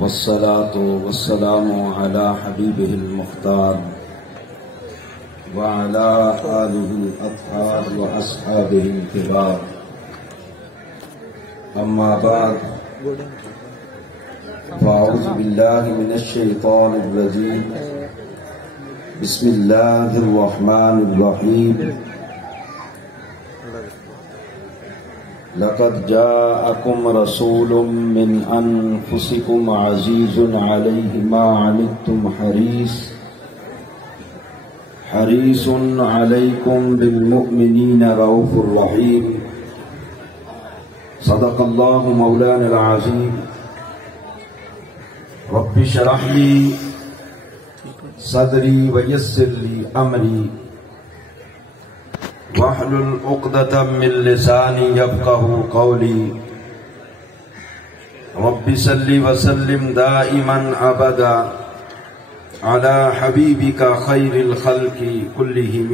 والصلاة والسلام على حبيبه المختار وعلى آله الأطهار وأصحابه الكرام. أما بعد، فأعوذ بالله من الشيطان الرجيم. بسم الله الرحمن الرحيم. لقد جاءكم رسول من أنفسكم عزيز عليه ما عنتم حريص عليكم بالمؤمنين رؤوف رحيم. صدق الله مولانا العظيم. رب اشرح لي صدري ويسر لي أمري واحلل عقدة من لساني يفقهوا قولي. رب صل وسلم دائما أبدا على حبيبك خير الخلق كلهم.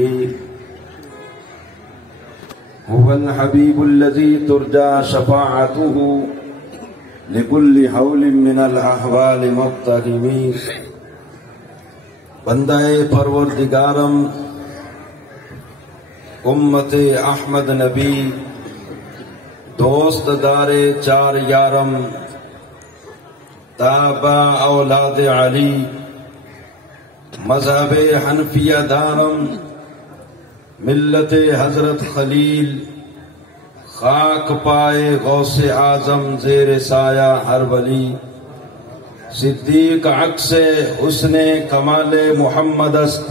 هو الحبيب الذي ترجى شفاعته لكل حول من الأحوال مقتحم. بندہ پروردگارم امت احمد نبی دوست دار چار یارم تابع اولاد علی مذہب حنفیہ دارم ملت حضرت خلیل خاک پائے غوث اعظم زیر سایہ ہر ولی صدیق عکس حسن کمال محمد است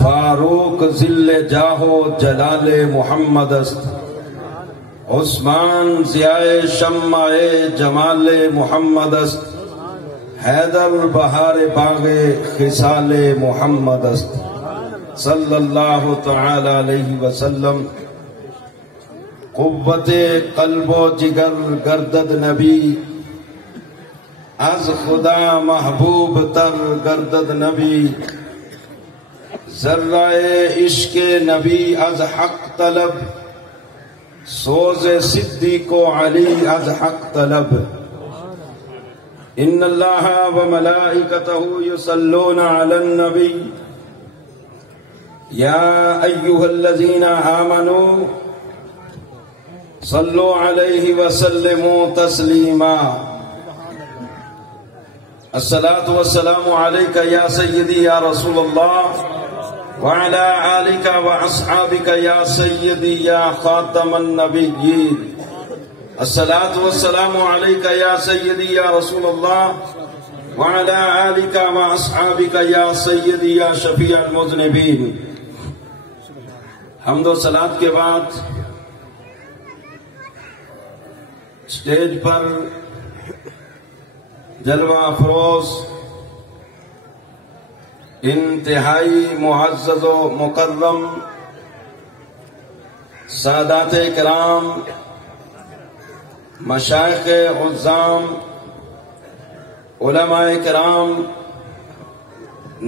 فاروق ذل جاہو جلال محمد است عثمان ضیاء شمع جمال محمد است حیدر بہار باغ خصال محمد است صلی اللہ تعالی علیہ وسلم. قوت قلب و جگر گردد نبی از خدا محبوب تر گردد نبی. ذرہ عشق نبی از حق طلب سوز صدیق و علی از حق طلب. ان اللہ و ملائکتہ یصلون علی النبی یا ایہا الذین آمنوا صلوا علیہ وسلموا تسلیما. الصلاۃ والسلام علیک یا سیدی یا رسول اللہ وعلى آلك وأصحابك يا سيدي يا خاتم النبيين. الصلاة والسلام عليك يا سيدي يا رسول الله وعلى آلك وأصحابك يا سيدي يا شفيع المذنبين. حمد و صلاة کے بعد اسٹیج پر جلوہ افروز انتہائی معزز و مکرم سادات کرام مشائخ عظام علماء کرام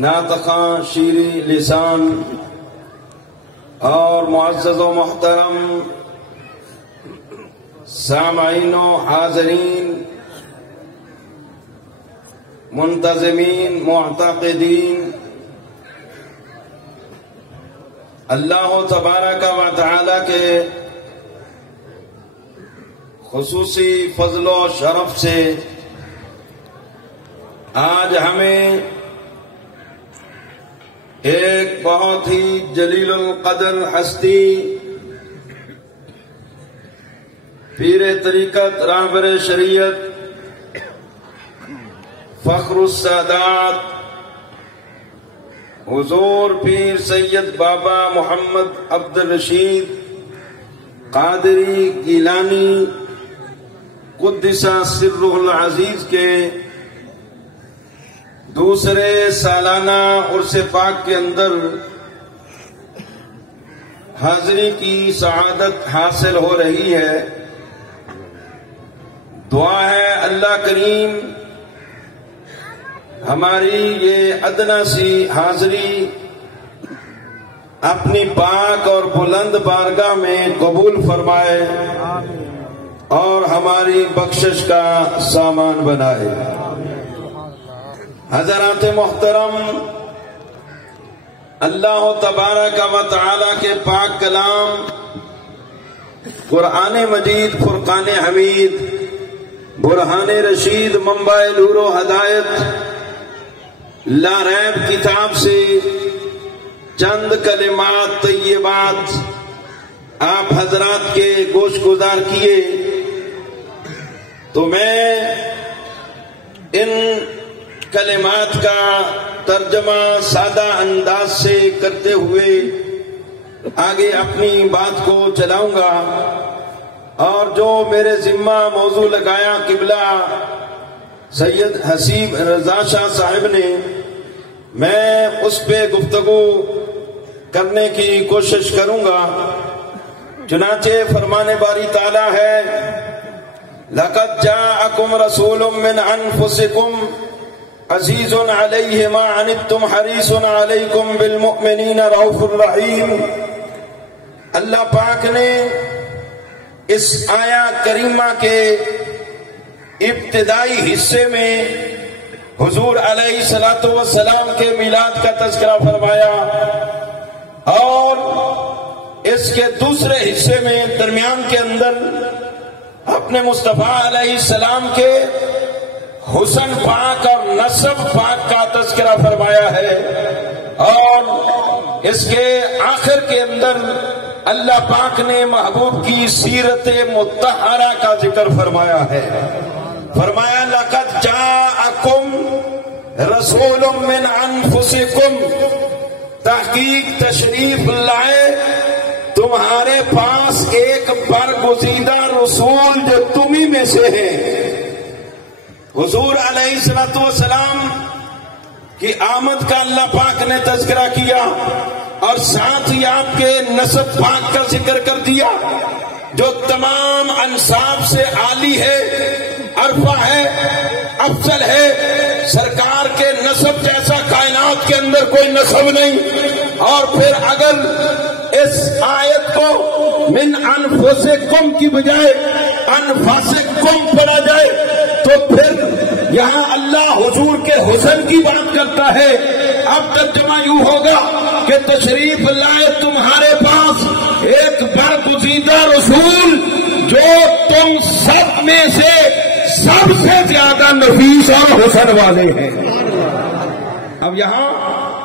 ناطقاں شیریں لسان اور معزز و محترم سامعین و حاضرین منتظمین معتقدین اللہ تبارک و تعالی کے خصوصی فضل و شرف سے آج ہمیں ایک بہت ہی جلیل القدر ہستی پیر طریقت راہبر شریعت فخر السادات حضور پیر سید بابا محمد عبد الرشید قادری گیلانی قدس سرہ العزیز کے دوسرے سالانہ عرس پاک کے اندر حاضری کی سعادت حاصل ہو رہی ہے. دعا ہے اللہ کریم ہماری یہ ادنا سی حاضری اپنی پاک اور بلند بارگاہ میں قبول فرمائے. اور ہماری بخشش کا سامان بنائے۔ حضرات محترم، اللہ تبارک و تعالی کے پاک کلام قرآن مجید فرقان حمید برہان رشید منبع نور و ہدایت لا ریب کتاب سے چند کلمات طیبات آپ حضرات کے گوش گزار کیے، تو میں ان کلمات کا ترجمہ سادہ انداز سے کرتے ہوئے آگے اپنی بات کو چلاؤں گا، اور جو میرے ذمہ موضوع لگایا قبلہ سید حسیب رضا شاہ صاحب نے، میں اس پہ گفتگو کرنے کی کوشش کروں گا۔ چنانچہ فرمان باری تعالیٰ ہے، لَقَدْ جَاءَكُمْ رَسُولٌ مِّنْ أَنفُسِكُمْ عَزِيزٌ عَلَيْهِ مَا عَنِتُّمْ حَرِيصٌ عَلَيْكُمْ بِالْمُؤْمِنِينَ رَءُوفٌ رَحِيمٌ۔ اللہ پاک نے اس آیا کریمہ کے ابتدائی حصے میں حضور علیہ الصلوۃ والسلام کے میلاد کا تذکرہ فرمایا، اور اس کے دوسرے حصے میں درمیان کے اندر اپنے مصطفیٰ علیہ السلام کے حسن پاک اور نسب پاک کا تذکرہ فرمایا ہے، اور اس کے آخر کے اندر اللہ پاک نے محبوب کی سیرت مطہرہ کا ذکر فرمایا ہے۔ فرمایا لَقَدْ جَاءَكُمْ رَسُولٌ مِّنْ أَنفُسِكُمْ، تحقیق تشریف لائے تمہارے پاس ایک برگزیدہ رسول جو تمہیں میں سے ہے۔ حضور علیہ الصلوۃ والسلام کی آمد کا اللہ پاک نے تذکرہ کیا، اور ساتھ ہی آپ کے نسب پاک کا ذکر کر دیا، جو تمام انساب سے عالی ہے، عرفہ ہے، افضل ہے۔ سرکار کے نسب جیسا کائنات کے اندر کوئی نسب نہیں۔ اور پھر اگر اس آیت کو من انفسکم کی بجائے انفسکم پڑھا جائے تو پھر یہاں اللہ حضور کے حسن کی بات کرتا ہے۔ اب ترجمہ یوں ہوگا کہ تشریف لائے تمہارے پاس ایک برگزیدہ رسول جو تم سب میں سے سب سے زیادہ نفیس اور حسن والے ہیں۔ اب یہاں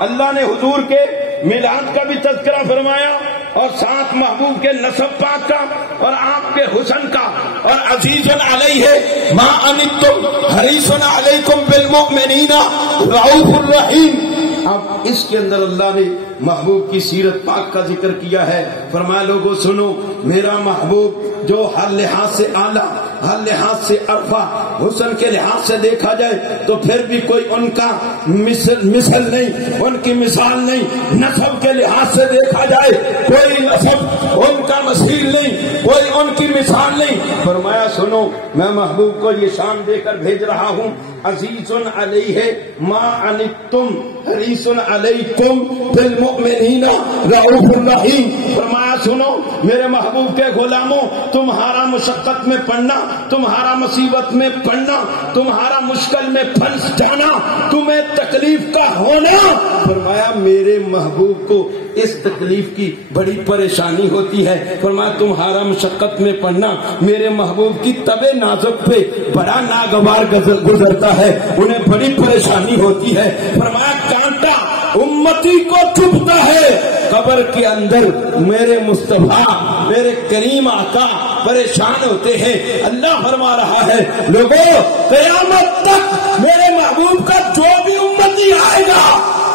اللہ نے حضور کے میلاد کا بھی تذکرہ فرمایا، اور ساتھ محبوب کے نسب پاک کا اور آپ کے حسن کا، اور عزیز علیہ ما عنتم حریص علیکم بالمؤمنین رؤوف الرحیم۔ اب اس کے اندر اللہ نے محبوب کی سیرت پاک کا ذکر کیا ہے۔ فرمایا لوگوں سنو، میرا محبوب جو ہر لحاظ سے اعلیٰ، ہر لحاظ سے عرفہ، حسن کے لحاظ سے دیکھا جائے تو پھر بھی کوئی ان کا مثل نہیں، ان کی مثال نہیں۔ نسب کے لحاظ سے دیکھا جائے کوئی نسب ان کا مثیل نہیں، کوئی ان کی مثال نہیں۔ فرمایا سنو، میں محبوب کو یہ شان دے کر بھیج رہا ہوں، عزیز علیہ ما عنتم حریص علیکم بالمؤمنین رؤوف الرحیم۔ فرمایا سنو میرے محبوب کے غلاموں، تمہارا مشقت میں پڑنا، تمہارا مصیبت میں پڑنا، تمہارا مشکل میں پھنس جانا، تمہیں تکلیف کا ہونا، فرمایا میرے محبوب کو اس تکلیف کی بڑی پریشانی ہوتی ہے۔ فرمایا تمہارا مشقت میں پڑنا میرے محبوب کی طبع نازک پہ بڑا ناگوار گزرتا ہے، انہیں بڑی پریشانی ہوتی ہے۔ فرمایا کانٹا امتی کو چبھتا ہے، قبر کے اندر میرے مصطفیٰ میرے کریم آقا پریشان ہوتے ہیں۔ اللہ فرما رہا ہے لوگوں، قیامت تک میرے محبوب کا جو بھی امتی آئے گا،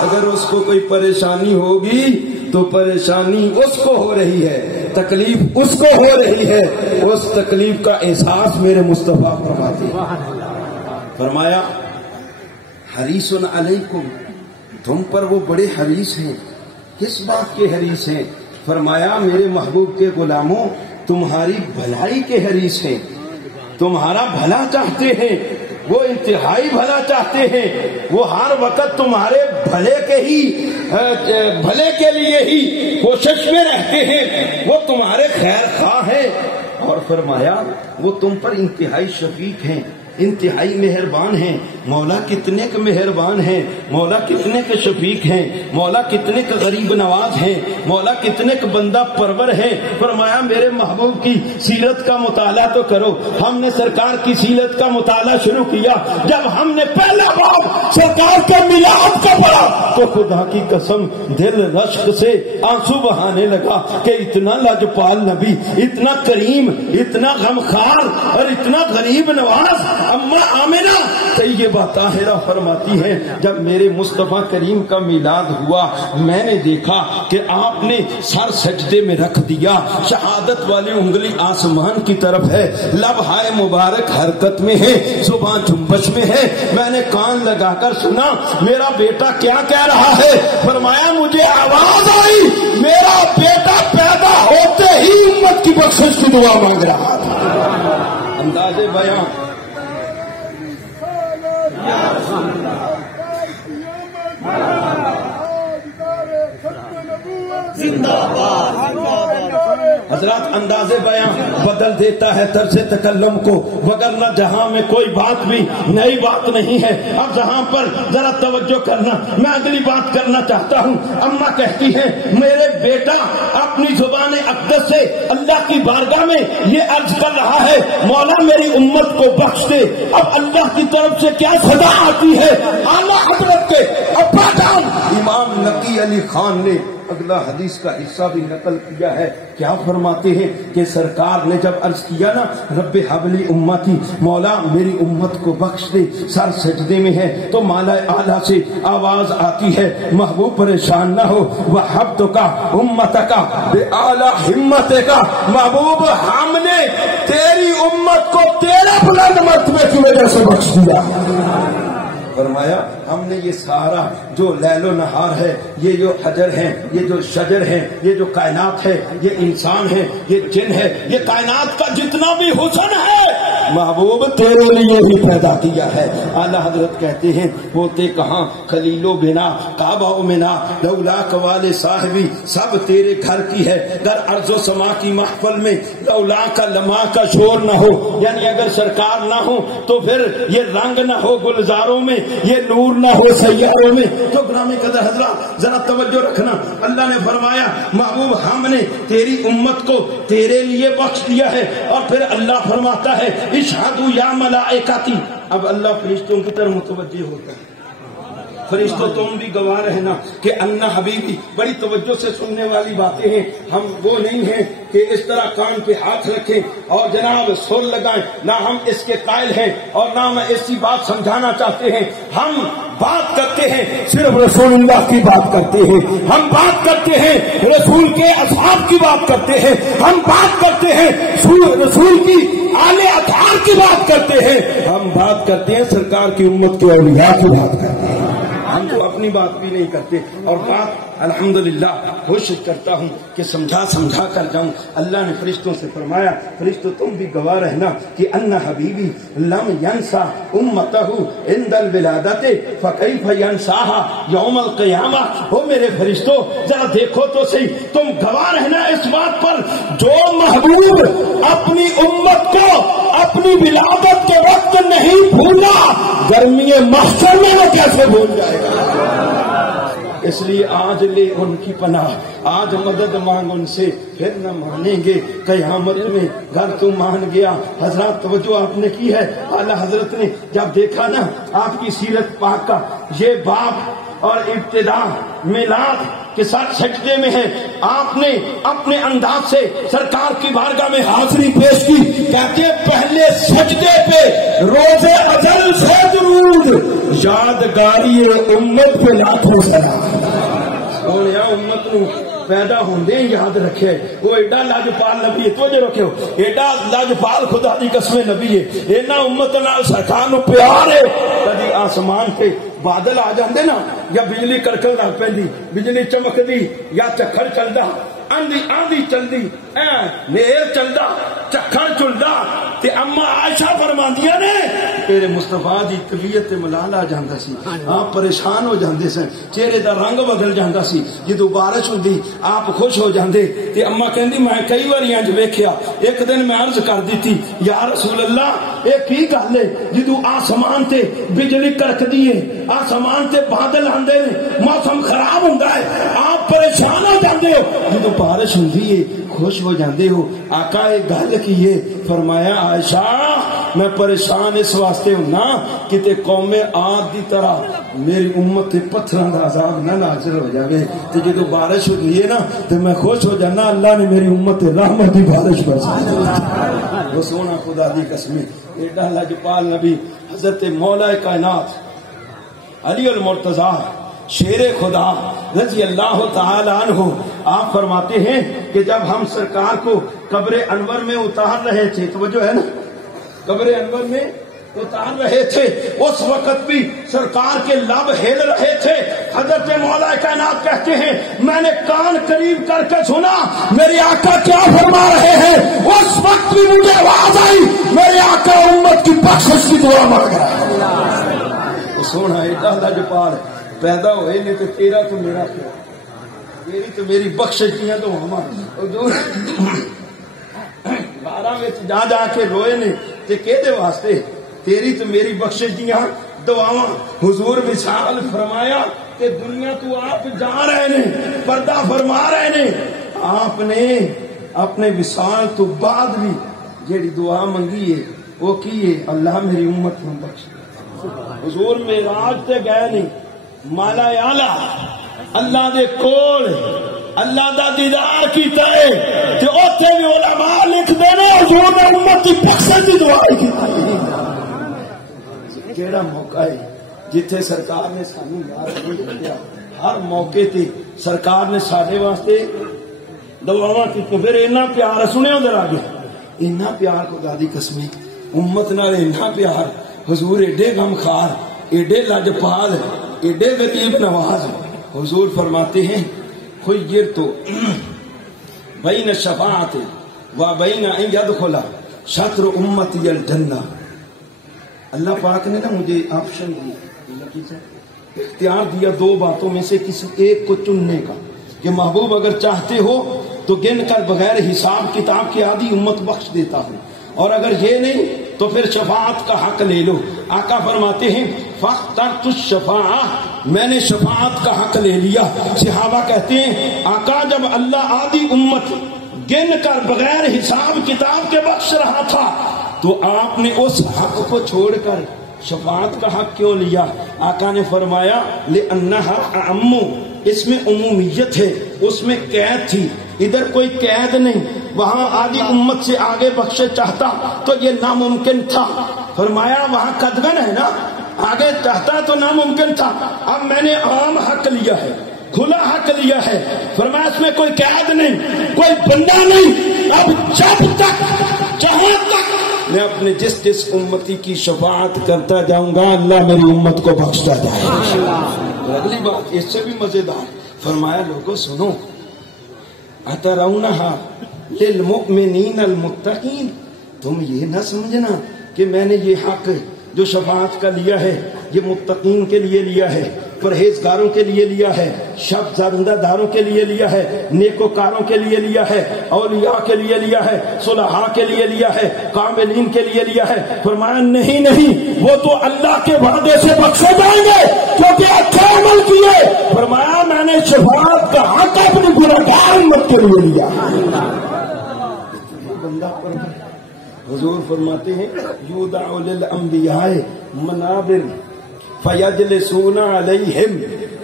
اگر اس کو کوئی پریشانی ہوگی تو پریشانی اس کو ہو رہی ہے، تکلیف اس کو ہو رہی ہے، اس تکلیف کا احساس میرے مصطفیٰ فرماتے ہیں۔ فرمایا حریص علیکم، تم پر وہ بڑے حریص ہیں۔ کس بات کے حریص ہیں؟ فرمایا میرے محبوب کے غلاموں، تمہاری بھلائی کے حریص ہیں، تمہارا بھلا چاہتے ہیں، وہ انتہائی بھلا چاہتے ہیں، وہ ہر وقت تمہارے بھلے کے لیے ہی کوشش میں رہتے ہیں، وہ تمہارے خیر خواہ ہیں۔ اور فرمایا وہ تم پر انتہائی شفیق ہیں، انتہائی مہربان ہیں۔ مولا کتنے کے مہربان ہیں، مولا کتنے کے شفیق ہیں، مولا کتنے کے غریب نواز ہیں، مولا کتنے کے بندہ پرور ہیں۔ فرمایا میرے محبوب کی سیرت کا مطالعہ تو کرو۔ ہم نے سرکار کی سیرت کا مطالعہ شروع کیا، جب ہم نے پہلا بار سرکار کے میلاد کا پڑھا تو خدا کی قسم دل رشک سے آنسو بہانے لگا کہ اتنا لاجپال نبی، اتنا کریم، اتنا غمخوار اور اتنا غریب نواز۔ اما آمنہ طیبہ طاہرہ فرماتی ہے جب میرے مصطفیٰ کریم کا میلاد ہوا میں نے دیکھا کہ آپ نے سر سجدے میں رکھ دیا، شہادت والی انگلی آسمان کی طرف ہے، لب ہائے مبارک حرکت میں ہے، زبان جنبش میں ہے۔ میں نے کان لگا کر سنا میرا بیٹا کیا کہہ رہا ہے۔ فرمایا مجھے آواز آئی میرا بیٹا پیدا ہوتے ہی امت کی بخشش کی دعا مانگ رہا تھا۔ انداز بیان حضرات، انداز بیان بدل دیتا ہے طرز تکلم کو، وگرنہ جہاں میں کوئی بات بھی نئی بات نہیں ہے۔ اب جہاں پر ذرا توجہ کرنا، میں اگلی بات کرنا چاہتا ہوں۔ اماں کہتی ہے میرے بیٹا اپنی زبان اقدس سے اللہ کی بارگاہ میں یہ عرض کر رہا ہے مولا میری امت کو بخش دے۔ اب اللہ کی طرف سے کیا صدا آتی ہے؟ اعلیٰ حضرت کے ابا جان امام نقی علی خان نے اگلا حدیث کا حصہ بھی نقل کیا ہے۔ کیا فرماتے ہیں کہ سرکار نے جب عرض کیا نا رب حبلی امتی، مولا میری امت کو بخش دے، سر سجدے میں ہے تو مالا اعلیٰ سے آواز آتی ہے محبوب پریشان نہ ہو، وحبت کا امت کا بے اعلیٰ ہمت کا، محبوب ہم نے تیری امت کو تیرے بلند مرتبے کی وجہ سے بخش دیا۔ فرمایا ہم نے یہ سارا جو لیل و نہار ہے، یہ جو حجر ہیں، یہ جو شجر ہیں، یہ جو کائنات ہے، یہ انسان ہے، یہ جن ہے، یہ کائنات کا جتنا بھی حسن ہے محبوب تیرے لیے ہی پیدا کیا ہے۔ اعلیٰ حضرت کہتے ہیں ہوتے کہاں خلیل و بنا کعبہ و منا لولا قوال صاحبی، سب تیرے گھر کی ہے در ارض و سما کی محفل میں لولا کا لمحہ کا شور نہ ہو، یعنی اگر سرکار نہ ہو تو پھر یہ رنگ نہ ہو گلزاروں میں، یہ نور نہ ہو سیاروں میں۔ تو گرامی قدر حضرات ذرا توجہ رکھنا، اللہ نے فرمایا محبوب ہم نے تیری امت کو تیرے لیے بخش دیا ہے، اور پھر اللہ فرماتا ہے اشہدوا یا ملائکتی۔ اب اللہ فرشتوں کی طرف متوجہ ہوتا ہے، فرشتوں تم بھی گواہ رہنا کہ انا حبیبی، بڑی توجہ سے سننے والی باتیں ہیں، ہم وہ نہیں ہیں کہ اس طرح کان پہ ہاتھ رکھیں اور جناب سر لگائیں، نہ ہم اس کے قائل ہیں اور نہ میں ایسی بات سمجھانا چاہتے ہیں۔ ہم بات کرتے ہیں صرف رسول اللہ کی بات کرتے ہیں، ہم بات کرتے ہیں رسول کے اصحاب کی بات کرتے ہیں، ہم بات کرتے ہیں رسول کی آل اطہار کی بات کرتے ہیں، ہم بات کرتے ہیں سرکار کی امت کے اولیاء کی بات کرتے ہیں، ہم تو اپنی بات بھی نہیں کرتے۔ اور بات الحمدللہ کوشش کرتا ہوں کہ سمجھا کر جاؤں۔ اللہ نے فرشتوں سے فرمایا فرشتوں تم بھی گواہ رہنا کہ ان حبیبی لم ینسا امتہ عند الولادت فکیف ینساها یوم القیامہ۔ ہو میرے فرشتوں ذرا دیکھو تو صحیح، تم گواہ رہنا اس بات پر جو محبوب اپنی امت کو اپنی ولادت کے وقت نہیں بھولا، گرمی محشر میں وہ کیسے بھول جائے گا۔ اس لیے آج لے ان کی پناہ، آج مدد مانگ ان سے، پھر نہ مانیں گے قیامت میں گھر تو مان گیا۔ حضرات توجہ آپ نے کی ہے، اعلیٰ حضرت نے جب دیکھا نا آپ کی سیرت پاک کا یہ باب اور ابتدا میلاد کے ساتھ سجدے میں ہے، آپ نے اپنے انداز سے سرکار کی بارگاہ میں حاضری پیش کی۔ کہتے ہیں پہلے سجدے پہ روز ازل سے درود، یادگاری امت پہ لاکھوں سلام۔ سونیا امت نو پیدا ہوندے یاد رکھے، وہ ایڈا لاجپال نبی ہے، توجہ رکھو، ایڈا لاجپال خدا دی قسم نبی ہے، اینا امت نال سرکار نو پیار ہے۔ کدی آسمان تے بادل آ جاندے نا، یا بجلی کڑکن لگ پیندی، بجلی چمکدی یا چکھڑ چلدا، آندھی آندھی چلدی نیر چلدا چکھر چلدا تے اما عائشہ فرماندیاں نے تیرے مصطفیٰ دی طبیعت تے ملال آ جاندا سی، آپ پریشان ہو جاندے سن، چہرے دا رنگ بدل جاندا سی، جدوں بارش ہوندی آپ خوش ہو جاندے تے اما کہندی میں کئی واری انج ویکھیا، ایک دن میں عرض کر دتی یا رسول اللہ اے کی گل ہے جدوں آسمان تے بجلی کڑکدی ہے، آسمان تے بادل آندے نے، موسم خراب ہوندا ہے، آپ پریشان ہو جاندے ہو، جدوں بارش ہوندی ہے خوش ہو جاندے ہو، آقا اے گل کی ہے؟ فرمایا عائشہ میں پریشان اس واسطے ہونا کہ تے قوم عاد دی طرح میری امت تے پتھراں دا عذاب نہ نازل ہو جاوے، تے جدوں بارش ہوندی ہے نا تے میں خوش ہو جانا اللہ نے میری امت تے رحمت دی بارش برسائی۔ وہ سونا خدا دی قسم ایڈا لجپال نبی حضرت مولا کائنات علی المرتضیٰ شیر خدا رضی اللہ تعالی عنہ آپ فرماتے ہیں کہ جب ہم سرکار کو قبر انور میں اتار رہے تھے، توجہ ہے نا، قبر انور میں اتار رہے تھے، اس وقت بھی سرکار کے لب ہل رہے تھے۔ حضرت مولا کائنات کہتے ہیں میں نے کان قریب کر کے سنا میرے آقا کیا فرما رہے ہیں، اس وقت بھی مجھے آواز آئی میرے آقا امت کی بخشش کی دعا مانگ رہا ہے۔ سونا ایڈا لجپال پیدا ہوئے نہیں تو تیرا تو میرا کیا، تیری تو میری بخشش دیاں تو ہمارا بارہ میں جا جا کے روئے نے تے کہدے واسطے تیری تو میری بخشش دیاں دعاواں۔ حضور وصال فرمایا کہ دنیا تو آپ جا رہے نے، پردہ فرما رہے نے، آپ نے اپنے وصال تو بعد بھی جیڑی دعا منگی ہے وہ کی ہے اللہ میری امت کو بخش۔ حضور معراج تے گئے نہیں، مالا اعلیٰ اللہ دے کول اللہ دا دیدار کیتا ہے تے اوتھے بھی علماء لکھ دے نے حضور نے امت دی بخشش دی دعا کی۔ کیڑا موقع ہے جتھے سرکار نے سانو یاد کیا، ہر موقع تے سرکار نے ساڈے واسطے دعاواں کیتی۔ پھر اتنا پیار سنیا ادھر آ گیا، اتنا پیار خدا دی قسم امت نال اتنا پیار، حضور ایڈے غمخوار ایڈے لجپال ایڈے غریب نواز، حضور فرماتے ہیں خیرت بین شفاعت و بین ان یدخل شطر امتی الجنہ۔ اللہ پاک نے نا مجھے آپشن دیا، اختیار دیا دو باتوں میں سے کسی ایک کو چننے کا کہ محبوب اگر چاہتے ہو تو گن کر بغیر حساب کتاب کی آدھی امت بخش دیتا ہوں، اور اگر یہ نہیں تو پھر شفاعت کا حق لے لو۔ آقا فرماتے ہیں فاخترت الشفاعہ، میں نے شفاعت کا حق لے لیا۔ صحابہ کہتے ہیں آقا جب اللہ آدھی امت گن کر بغیر حساب کتاب کے بخش رہا تھا تو آپ نے اس حق کو چھوڑ کر شفاعت کا حق کیوں لیا؟ آقا نے فرمایا لِأَنَّهَا أَعَمُّ، اس میں عمومیت ہے، اس میں قید تھی، ادھر کوئی قید نہیں، وہاں آدھی امت سے آگے بخشے چاہتا تو یہ ناممکن تھا۔ فرمایا وہاں قدغن ہے نا، آگے چاہتا تو ناممکن تھا، اب میں نے عام حق لیا ہے، کھلا حق لیا ہے۔ فرمایا اس میں کوئی قید نہیں، کوئی بندہ نہیں، اب جب تک جہاں تک میں اپنے جس امتی کی شفاعت کرتا جاؤں گا اللہ میری امت کو بخشتا جائے گا۔ اگلی بات اس سے بھی مزیدار، فرمایا لوگوں سنو اترونہا للمؤمنین المتقین، تم یہ نہ سمجھنا کہ میں نے یہ حق جو شفاعت کا لیا ہے یہ متقین کے لیے لیا ہے، پرہیزگاروں کے لیے لیا ہے، شب زندہ داروں کے لیے لیا ہے، نیکوکاروں کے لیے لیا ہے، اولیاء کے لیے لیا ہے، صلحاء کے لیے لیا ہے، کاملین کے لیے لیا ہے۔ فرمایا نہیں نہیں، وہ تو اللہ کے وعدے سے بخشے جائیں گے کیونکہ اچھا عمل کیے۔ فرمایا میں نے شفاعت کا حق اپنی گنہگار امت کے لیے لیا۔ بندہ پر حضور فرماتے ہیں یودع للانبیاء منابر فیجلسون علیہم،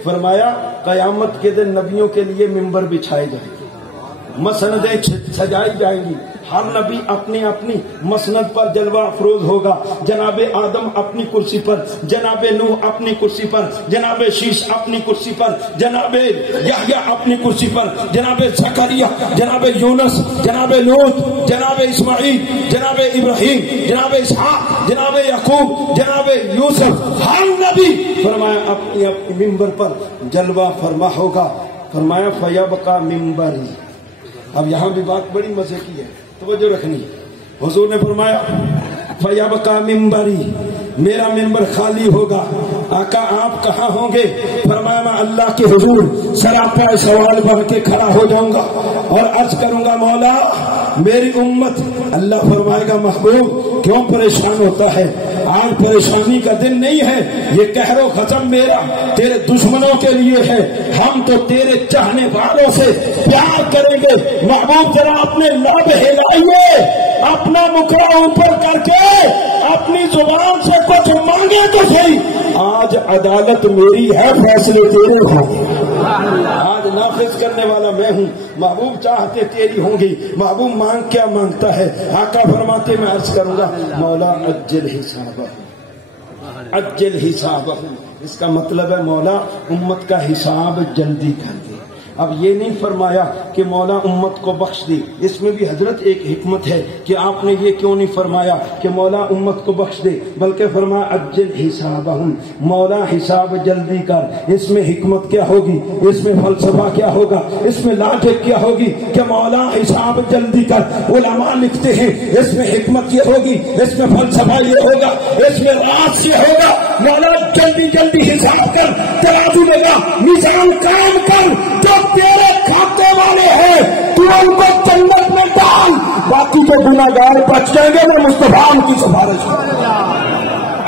فرمایا قیامت کے دن نبیوں کے لیے ممبر بچھائے جائیں گے، مسندیں سجائی جائیں گی، ہر نبی اپنی اپنی مسند پر جلوہ افروز ہوگا۔ جناب آدم اپنی کرسی پر، جناب نوح اپنی کرسی پر، جناب شیش اپنی کرسی پر، جناب یحییٰ اپنی کرسی پر، جناب زکریا، جناب یونس، جناب لوط، جناب اسماعیل، جناب ابراہیم، جناب اسحاق، جناب یعقوب، جناب یوسف، ہر نبی فرمایا اپنی اپنی ممبر پر جلوہ فرما ہوگا۔ فرمایا فیبقى ممبری، اب یہاں بھی بات بڑی مزے کی ہے، توجہ رکھنی۔ حضور نے فرمایا فَيَبْقَى مِنبَرِي، میرا منبر خالی ہوگا۔ آقا آپ کہاں ہوں گے؟ فرمایا میں اللہ کے حضور سراپا سوال بن کے کھڑا ہو جاؤں گا اور عرض کروں گا مولا میری امت۔ اللہ فرمائے گا محبوب کیوں پریشان ہوتا ہے؟ آج پریشانی کا دن نہیں ہے، یہ قہر و غضب میرا تیرے دشمنوں کے لیے ہے، ہم تو تیرے چاہنے والوں سے پیار کریں گے۔ محبوب ذرا اپنے لب ہلائیے، اپنا مکھڑا اوپر کر کے اپنی زبان سے کچھ مانگے تو صحیح۔ آج عدالت میری ہے، فیصلے تیرے ہوں، آج نافذ کرنے والا میں ہوں۔ محبوب چاہتے تیری ہوں گی۔ محبوب مانگ کیا مانگتا ہے؟ آقا فرماتے میں عرض کروں گا مولا عجل حسابہ، عجل حسابہ۔ اس کا مطلب ہے مولا امت کا حساب جلدی کر دے۔ اب یہ نہیں فرمایا کہ مولا امت کو بخش دی، اس میں بھی حضرت ایک حکمت ہے کہ آپ نے یہ کیوں نہیں فرمایا کہ مولا امت کو بخش دے، بلکہ فرمایا اجل حسابہم، مولا حساب جلدی کر۔ اس میں حکمت کیا ہوگی؟ اس میں فلسفہ کیا ہوگا؟ اس میں لاجک کیا ہوگی کہ مولا حساب جلدی کر؟ علماء لکھتے ہیں اس میں حکمت یہ ہوگی، اس میں فلسفہ یہ ہوگا، اس میں راز یہ ہوگا مولا جلدی جلدی حساب کر، ترازو لگا، نظام کام کر، جو تیرے کھاتے والے ہیں تو ان کو جنت میں ڈال، باقی جو گناہگار بچ جائیں گے وہ مصطفیٰ کی سفارش کریں۔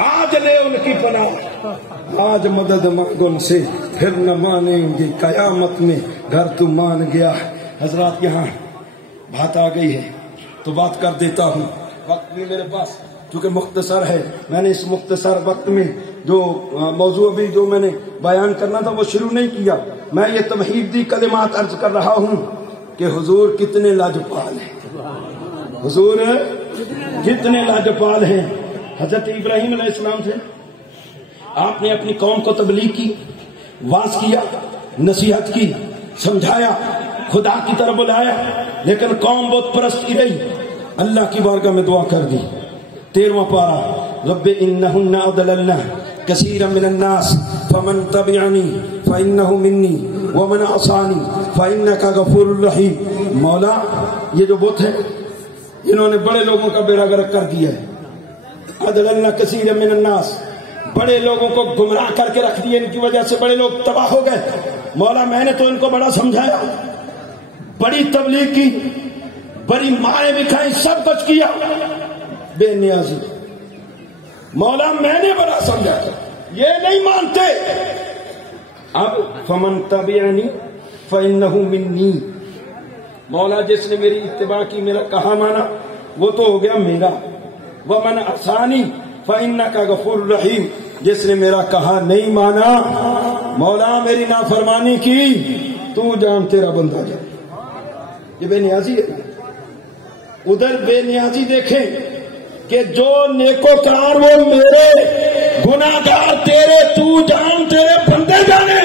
آج لے ان کی پناہ، آج مدد مانگ ان سے، پھر نہ مانیں گے قیامت میں گھر تو مان گیا۔ حضرات یہاں بات آ گئی ہے تو بات کر دیتا ہوں، وقت بھی میرے پاس چونکہ مختصر ہے، میں نے اس مختصر وقت میں جو موضوع بھی جو میں نے بیان کرنا تھا وہ شروع نہیں کیا۔ میں یہ تمہیدی کلمات عرض کر رہا ہوں کہ حضور کتنے لاجپال ہیں، حضور کتنے لاجپال ہیں۔ حضرت ابراہیم علیہ السلام تھے، آپ نے اپنی قوم کو تبلیغ کی، واعظ کیا، نصیحت کی، سمجھایا، خدا کی طرف بلایا، لیکن قوم بت پرست رہی۔ اللہ کی بارگاہ میں دعا کر دی، 13واں پارہ، رب انہن اضللن کثیرا من الناس فمن تبعنی فانہ منی ومن عصانی فانک غفور رحیم۔ مولا یہ جو بت ہے انہوں نے بڑے لوگوں کا بیڑا غرق کر دیا ہے، اضللن کثیرا من الناس، بڑے لوگوں کو گمراہ کر کے رکھ دیا، ان کی وجہ سے بڑے لوگ تباہ ہو گئے۔ مولا میں نے تو ان کو بڑا سمجھایا، بڑی تبلیغ کی، بڑی مارے بھی کھائیں، سب کچھ کیا، بے نیازی۔ مولا میں نے بڑا سمجھایا، یہ نہیں مانتے۔ اب فمن تبعنی فانہ منی، مولا جس نے میری اتباع کی، میرا کہا مانا، وہ تو ہو گیا میرا۔ ومن عصانی فانک غفور رحیم، جس نے میرا کہا نہیں مانا، مولا میری نافرمانی کی، تو جان تیرا بندہ جائے۔ یہ بے نیازی ہے۔ ادھر بے نیازی دیکھیں کہ جو نیکوکار وہ میرے، گناہگار تیرے، تو جان تیرے بندے جانے۔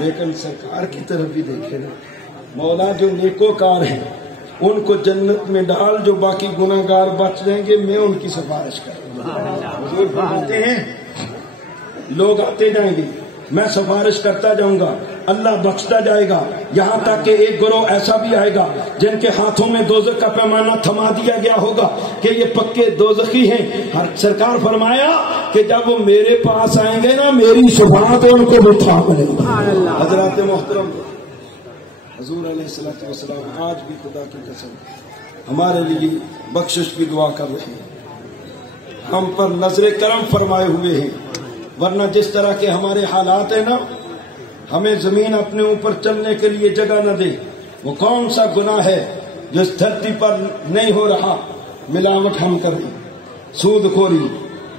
لیکن سرکار کی طرف بھی دیکھے نا، مولا جو نیکوکار ہیں ان کو جنت میں ڈال، جو باقی گناہگار بچ جائیں گے میں ان کی سفارش کروں گا۔ حضور فرماتے ہیں لوگ آتے جائیں گے، میں سفارش کرتا جاؤں گا، اللہ بخشتا جائے گا، یہاں تک کہ ایک گروہ ایسا بھی آئے گا جن کے ہاتھوں میں دوزخ کا پیمانہ تھما دیا گیا ہوگا کہ یہ پکے دوزخی ہیں۔ سرکار فرمایا کہ جب وہ میرے پاس آئیں گے نا، میری شفاعت ان کو بٹھا ملے گا۔ حضرات محترم، حضور علیہ السلام آج بھی خدا کی قسم ہمارے لیے بخشش کی دعا کر رہے ہیں، ہم پر نظر کرم فرمائے ہوئے ہیں، ورنہ جس طرح کے ہمارے حالات ہیں نا، ہمیں زمین اپنے اوپر چلنے کے لیے جگہ نہ دے۔ وہ کون سا گناہ ہے جو اس دھرتی پر نہیں ہو رہا؟ ملاوٹ ہم کریں، سود خوری،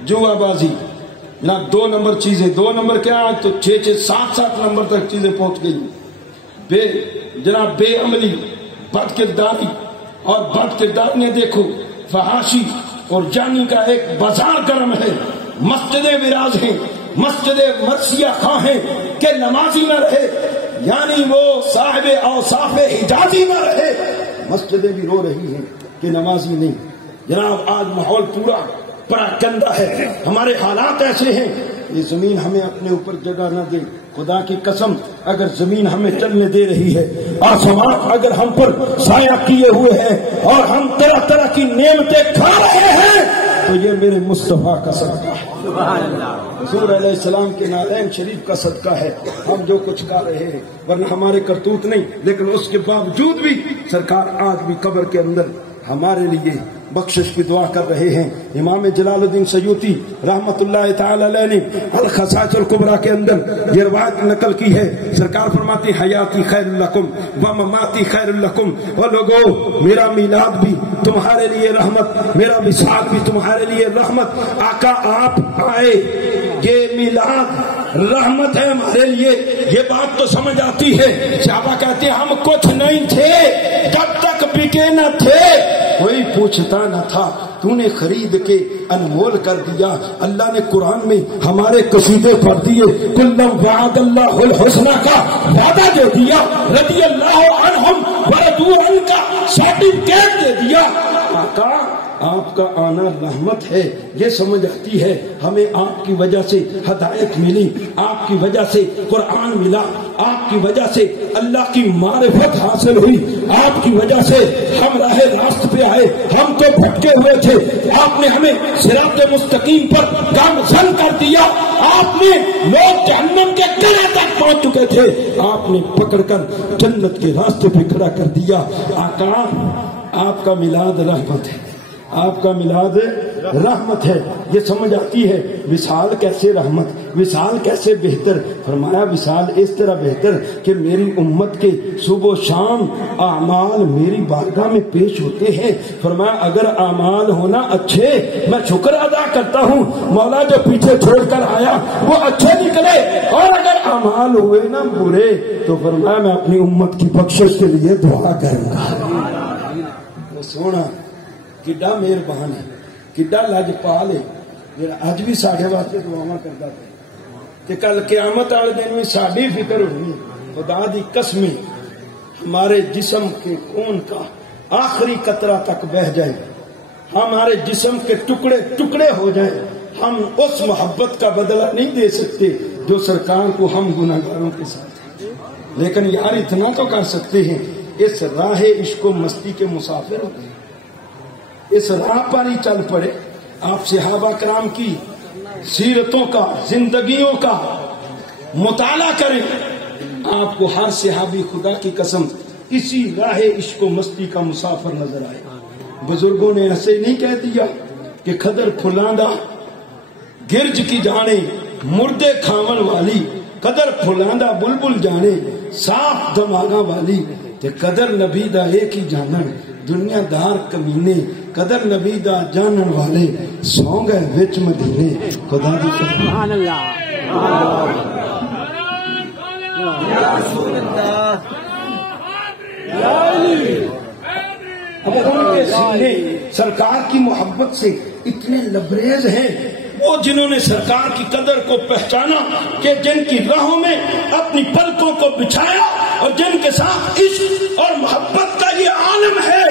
جوا بازی، جناب 2 نمبر چیزیں، 2 نمبر کیا، آج تو 6 7 نمبر تک چیزیں پہنچ گئی۔ جناب بے عملی، بد کرداری، اور بد کردار نے دیکھو فحاشی اور جانی کا ایک بازار گرم ہے۔ مسجدیں وراز ہیں، مسجدیں مرثیہ خواہ ہیں کہ نمازی نہ رہے، یعنی وہ صاحب اوصاف حجازی نہ رہے، مسجدیں بھی رو رہی ہیں کہ نمازی نہیں۔ جناب آج ماحول پورا بڑا گندا ہے، ہمارے حالات ایسے ہیں یہ زمین ہمیں اپنے اوپر جگہ نہ دے. خدا کی قسم اگر زمین ہمیں چلنے دے رہی ہے، آسمان اگر ہم پر سایہ کیے ہوئے ہیں اور ہم طرح طرح کی نعمتیں کھا رہے ہیں تو یہ میرے مصطفیٰ کا صدقہ ہے. حضور علیہ السلام کے نالین شریف کا صدقہ ہے ہم جو کچھ کھا رہے ہیں، ورنہ ہمارے کرتوت نہیں. لیکن اس کے باوجود بھی سرکار آج بھی قبر کے اندر ہمارے لیے بخشش کی دعا کر رہے ہیں. امام جلال الدین سیوطی رحمت اللہ تعالی علیہ نے الخصائص الکبریٰ کے اندر یہ روایت نقل کی ہے. سرکار فرماتی حیاتی خیر لکم و مماتی خیر لکم. اور لوگو میرا میلاد بھی تمہارے لیے رحمت، میرا وصال بھی تمہارے لیے رحمت. آقا آپ آئے، یہ میلاد رحمت ہے ہمارے لیے. یہ بات تو سمجھ آتی ہے. صحابہ کہتے ہیں ہم کچھ نہیں تھے جب تک بکے نہ تھے، کوئی پوچھتا نہ تھا، تو نے خرید کے انمول کر دیا. اللہ نے قرآن میں ہمارے قصیدے پڑھ دیے، کلم وعد اللہ الحسنہ کا وعدہ دے دیا، رضی اللہ عنہم ورضوا عنہ کا سرٹیفکیٹ دے دیا. آقا آپ کا آنا رحمت ہے، یہ سمجھ آتی ہے. ہمیں آپ کی وجہ سے ہدایت ملی، آپ کی وجہ سے قرآن ملا، آپ کی وجہ سے اللہ کی معرفت حاصل ہوئی، آپ کی وجہ سے ہم راہ راست پہ آئے. ہم تو بھٹکے ہوئے تھے، آپ نے ہمیں صراط مستقیم پر گامزن کر دیا. آپ نے لوگ جہنم کے کنارے تک پہنچ چکے تھے، آپ نے پکڑ کر جنت کے راستے پہ کھڑا کر دیا. آقا آپ کا میلاد رحمت ہے، آپ کا میلاد رحمت ہے. یہ سمجھ آتی ہے وصال کیسے رحمت، وصال کیسے بہتر. فرمایا وصال اس طرح بہتر کہ میری امت کے صبح و شام اعمال میری بارگاہ میں پیش ہوتے ہیں. فرمایا اگر اعمال ہونا اچھے میں شکر ادا کرتا ہوں، مولا جو پیچھے چھوڑ کر آیا وہ اچھے نکلے، اور اگر اعمال ہوئے نا برے تو فرمایا میں اپنی امت کی بخشش کے لیے دعا کروں گا. سونا کڈا مہربان ہے، کڈا لجپال ہے، جڑا اج بھی ساڈے واسطے دعاواں کردا پیا کہ کل قیامت والے دن بھی ساڈی فکر ہونی. خدا دی قسم ہمارے جسم کے خون کا آخری قطرہ تک بہ جائے، ہمارے جسم کے ٹکڑے ٹکڑے ہو جائیں، ہم اس محبت کا بدلہ نہیں دے سکتے جو سرکار کو ہم گناہگاروں کے ساتھ. لیکن یار اتنا تو کر سکتے ہیں، اس راہ عشق و مستی کے مسافر ہو گئے، اس راہ پر ہی چل پڑے. آپ صحابہ کرام کی سیرتوں کا، زندگیوں کا مطالعہ کریں، آپ کو ہر صحابی خدا کی قسم اسی راہ عشق و مستی کا مسافر نظر آئے. بزرگوں نے ایسے نہیں کہہ دیا کہ خدر پھلاندہ گرج کی جانے مردے کھاون والی، قدر پھلاندہ بلبل جانے صاف دماغاں والی، تے قدر نبی دا ایک ہی جانن دنیا دار کمینے، قدر نبی دا جانن والے سو گئے وچ مدینے. خدا دی سبحان اللہ یا رسول اللہ یا علی. اگر ان کے سینے سرکار کی محبت سے اتنے لبریز ہیں، وہ جنہوں نے سرکار کی قدر کو پہچانا، کہ جن کی راہوں میں اپنی پلکوں کو بچھایا اور جن کے ساتھ عشق اور محبت کا یہ عالم ہے،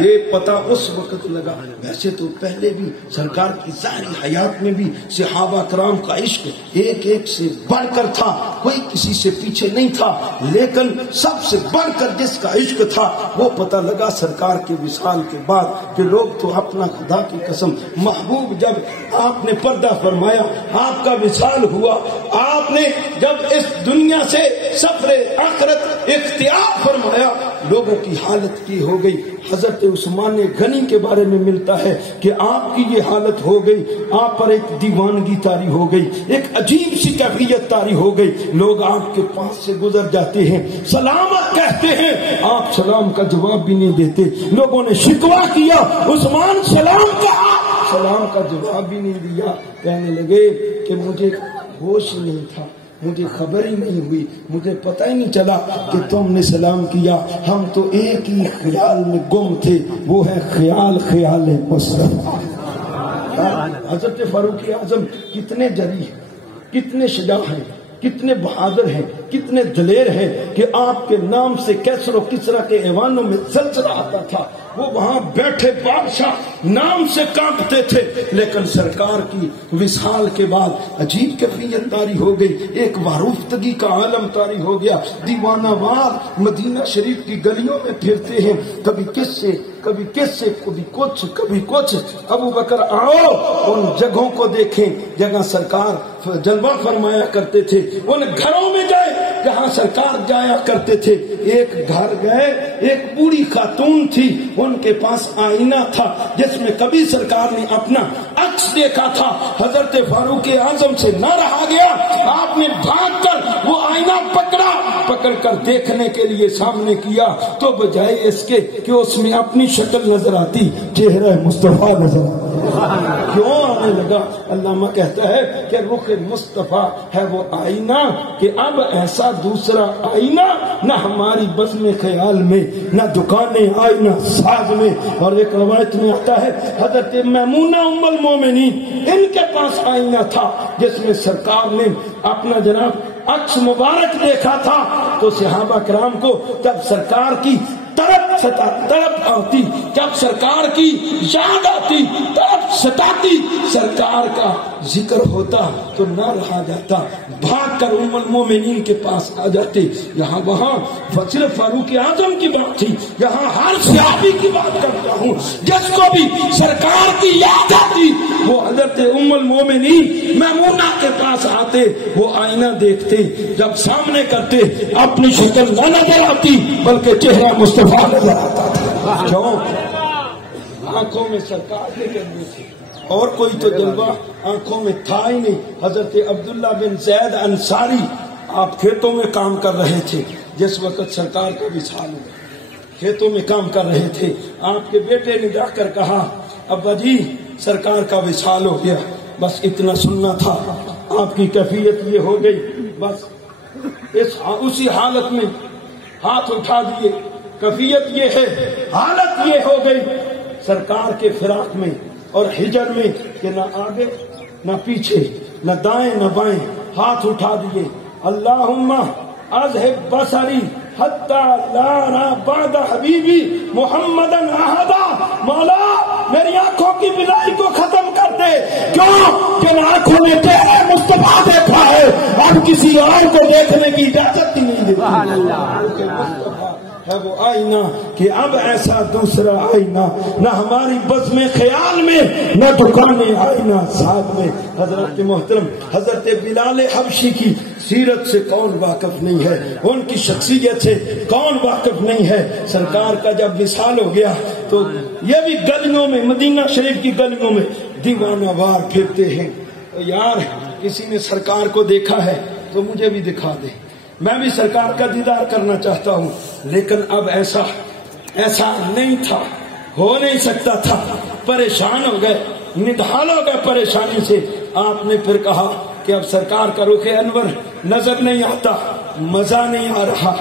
یہ پتہ اس وقت لگا. ویسے تو پہلے بھی سرکار کی ظاہری حیات میں بھی صحابہ کرام کا عشق ایک ایک سے بڑھ کر تھا، کوئی کسی سے پیچھے نہیں تھا، لیکن سب سے بڑھ کر جس کا عشق تھا وہ پتہ لگا سرکار کے وصال کے بعد کہ لوگ تو اپنا خدا کی قسم محبوب جب آپ نے پردہ فرمایا، آپ کا وصال ہوا، آپ نے جب اس دنیا سے سفر آخرت اختیار فرمایا، لوگوں کی حالت کی ہو گئی. حضرت عثمان غنی کے بارے میں ملتا ہے کہ آپ کی یہ حالت ہو گئی، آپ پر ایک دیوانگی طاری ہو گئی، ایک عجیب سی کیفیت طاری ہو گئی. لوگ آپ کے پاس سے گزر جاتے ہیں، سلامت کہتے ہیں، آپ سلام کا جواب بھی نہیں دیتے. لوگوں نے شکوہ کیا، عثمان سلام کہا، سلام کا جواب بھی نہیں دیا. کہنے لگے کہ مجھے ہوش نہیں تھا، مجھے خبر ہی نہیں ہوئی، مجھے پتہ ہی نہیں چلا کہ تم نے سلام کیا. ہم تو ایک ہی خیال میں گم تھے، وہ ہے خیال مصطفیٰ. حضرت فاروق اعظم کتنے جری ہیں، کتنے شجاع ہیں، کتنے بہادر ہیں، کتنے دلیر ہیں کہ آپ کے نام سے کیسر و کسرا کے ایوانوں میں زلزلہ آتا تھا، وہ وہاں بیٹھے بادشاہ نام سے کانپتے تھے، لیکن سرکار کی وصال کے بعد عجیب کیفیت طاری ہو گئی، ایک واروفتگی کا عالم طاری ہو گیا، دیوانہ وار مدینہ شریف کی گلیوں میں پھرتے ہیں، کبھی کس سے کبھی کس سے، کبھی کچھ کبھی کچھ۔ ابو بکر آؤ ان جگہوں کو دیکھیں جگہ سرکار جلوہ فرمایا کرتے تھے، ان گھروں میں جائے جہاں سرکار جایا کرتے تھے۔ ایک گھر گئے، ایک بوڑھی خاتون تھی، ان کے پاس آئینہ تھا جس میں کبھی سرکار نے اپنا عکس دیکھا تھا۔ حضرت فاروق اعظم سے نہ رہا گیا، آپ نے بھاگ کر وہ آئینہ پکڑ کر دیکھنے کے لیے سامنے کیا، تو بجائے اس کے کہ اس میں اپنی شکل نظر آتی، چہرہ مصطفیٰ نظر آتا۔ کیوں آنے لگا؟ علامہ کہتا ہے کہ رخ مصطفیٰ ہے وہ آئینہ کہ اب ایسا دوسرا آئینہ نہ ہماری بزم خیال میں، نہ دکانیں آئینہ ساز میں۔ اور ایک روایت میں آتا ہے حضرت میمونہ ام المومنین، ان کے پاس آئینہ تھا جس میں سرکار نے اپنا جناب عکس مبارک دیکھا تھا، تو صحابہ کرام کو جب سرکار کی طرف آتی، جب سرکار کی یاد آتی، طرف ستاتی، سرکار کا ذکر ہوتا تو نہ رہا جاتا، بھاگ کر ام المومنین کے پاس آ جاتے۔ یہاں وہاں فضل فاروق اعظم کی بات تھی، یہاں ہر صحابی کی بات کرتا ہوں جس کو بھی سرکار کی یاد آتی وہ حضرت ام المومنین میمونہ کے پاس آتے، وہ آئینہ دیکھتے، جب سامنے کرتے اپنی شکل نہ نظر آتی بلکہ چہرہ مصطفیٰ نظر آتا تھا۔ کیوں؟ آنکھوں میں سرکار کے جلوے تھے، اور کوئی تو جلوہ آنکھوں میں تھا ہی نہیں۔ حضرت عبداللہ بن زید انصاری آپ کھیتوں میں کام کر رہے تھے جس وقت سرکار کا وصال ہوا، کھیتوں میں کام کر رہے تھے، آپ کے بیٹے نے جا کر کہا ابا جی سرکار کا وصال ہو گیا، بس اتنا سننا تھا۔ آپ کی کیفیت یہ ہو گئی، بس اسی حالت میں ہاتھ اٹھا دیے، کیفیت یہ ہے، حالت یہ ہو گئی سرکار کے فراق میں اور ہجر میں کہ نہ آگے نہ پیچھے، نہ دائیں نہ بائیں، ہاتھ اٹھا دیے، اللہم اذہب بصری حتی لا ارى بعد حبیبی محمدا احدا، مولا میری آنکھوں کی بینائی کو ختم کر دے، کیوں کہ آنکھوں نے تیرے مصطفیٰ دیکھا ہے، اب کسی اور کو دیکھنے کی اجازت ہی نہیں دیتی۔ ہے وہ آئینہ کہ اب ایسا دوسرا آئینہ نہ ہماری بزم خیال میں، نہ دکانیں آئینہ ساتھ میں۔ حضرت محترم حضرت بلال حبشی کی سیرت سے کون واقف نہیں ہے، ان کی شخصیت سے کون واقف نہیں ہے؟ سرکار کا جب وصال ہو گیا تو یہ بھی گلیوں میں، مدینہ شریف کی گلیوں میں دیوانہ وار پھرتے ہیں۔ یار کسی نے سرکار کو دیکھا ہے تو مجھے بھی دکھا دے، میں بھی سرکار کا دیدار کرنا چاہتا ہوں، لیکن اب ایسا نہیں تھا، ہو نہیں سکتا تھا۔ پریشان ہو گئے، نڈھال ہو گئے پریشانی سے۔ آپ نے پھر کہا کہ اب سرکار کا رخ انور نظر نہیں آتا، مزہ نہیں آ رہا،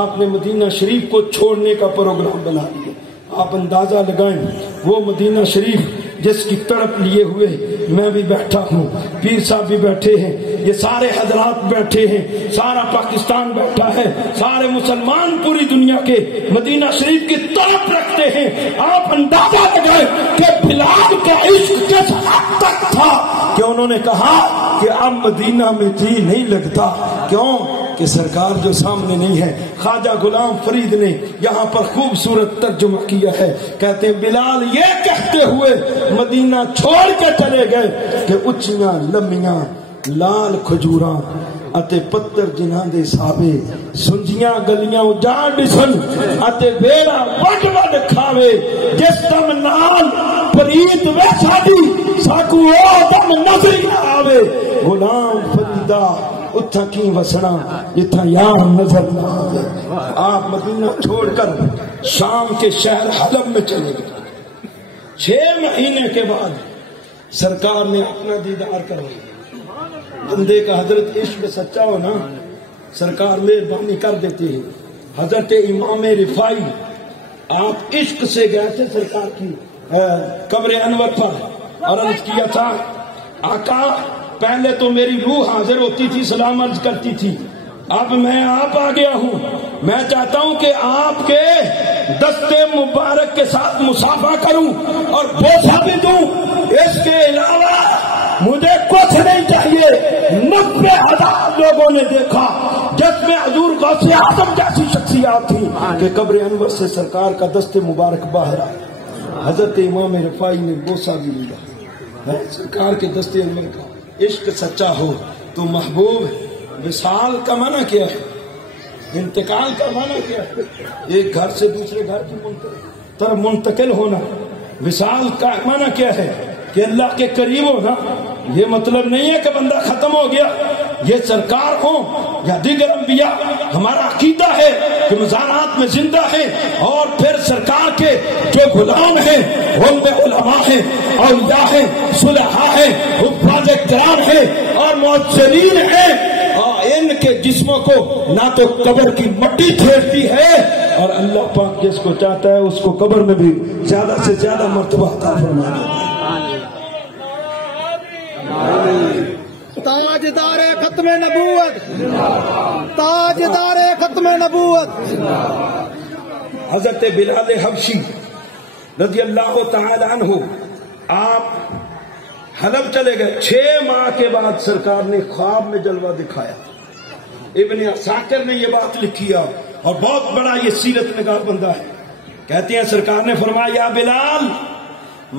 آپ نے مدینہ شریف کو چھوڑنے کا پروگرام بنا دیا۔ آپ اندازہ لگائیں وہ مدینہ شریف جس کی تڑپ لیے ہوئے میں بھی بیٹھا ہوں، پیر صاحب بھی بیٹھے ہیں، یہ سارے حضرات بیٹھے ہیں، سارا پاکستان بیٹھا ہے، سارے مسلمان پوری دنیا کے مدینہ شریف کی تڑپ رکھتے ہیں۔ آپ اندازہ لگائیں کہ بلال کا عشق کس حد تک تھا کہ انہوں نے کہا کہ اب مدینہ میں جی نہیں لگتا، کیوں کہ سرکار جو سامنے نہیں ہے۔ خواجہ غلام فرید نے یہاں پر خوبصورت ترجمہ کیا ہے، کہتے ہیں بلال یہ کہتے ہوئے مدینہ چھوڑ کے چلے گئے کہ اچیاں لمیاں لال کھجوراں اتے پتر جنہاں دے ساوے، سنجیاں گلیاں اجاڑ ڈسن اتے بیڑا وڈ وڈ کھاوے، جس دم نال پریت ویسا دی ساکو او دم نظر نہ آوے، غلام فریدہ اتھا کی وسنا جتھا یار نظر نہ آوے۔ آپ مدینہ چھوڑ کر شام کے شہر حلب میں چلے گئے۔ 6 مہینے کے بعد سرکار نے اپنا دیدار کروایا۔ بندے کا حضرت عشق سچا ہو نا، سرکار مہربانی کر دیتے ہیں۔ حضرت امام رفاعی آپ عشق سے گئے تھے سرکار کی قبر انور پر اور عرض کیا تھا آقا پہلے تو میری روح حاضر ہوتی تھی، سلام عرض کرتی تھی، اب میں آپ آ گیا ہوں، میں چاہتا ہوں کہ آپ کے دستے مبارک کے ساتھ مصافحہ کروں اور بوسہ بھی دوں، اس کے علاوہ مجھے کچھ نہیں چاہیے۔ 90,000 لوگوں نے دیکھا جس میں حضور غوث اعظم جیسی شخصیات تھی کہ قبر انور سے سرکار کا دست مبارک باہر آیا۔ حضرت امام رفاعی نے بوسہ بھی لیا۔ سرکار کے دست انور کا عشق سچا ہو تو محبوب، وصال کا معنی کیا ہے؟ انتقال کا معنی کیا ہے؟ ایک گھر سے دوسرے گھر کی طرف منتقل ہونا۔ وصال کا معنی کیا ہے؟ کہ اللہ کے قریب ہونا۔ یہ مطلب نہیں ہے کہ بندہ ختم ہو گیا، یہ سرکار ہو یا دیگر انبیاء، ہمارا عقیدہ ہے کہ مزارات میں زندہ ہے، اور پھر سرکار کے جو غلام ہیں ان میں علماء ہیں، اولیاء ہیں، صلحاء ہیں، حفاظ کرام ہیں اور معززین ہیں، اور ان کے جسموں کو نہ تو قبر کی مٹی پھیرتی ہے، اور اللہ پاک جس کو چاہتا ہے اس کو قبر میں بھی زیادہ سے زیادہ مرتبہ عطا فرما دیتا ہے۔ تاجدار ختم نبوت، تاجدار ختم نبوت حضرت بلال حبشی رضی اللہ تعالی عنہ، آپ حلب چلے گئے، 6 ماہ کے بعد سرکار نے خواب میں جلوہ دکھایا۔ ابن عساکر نے یہ بات لکھی ہے اور بہت بڑا یہ سیرت نگار بندہ ہے، کہتے ہیں سرکار نے فرمایا یا بلال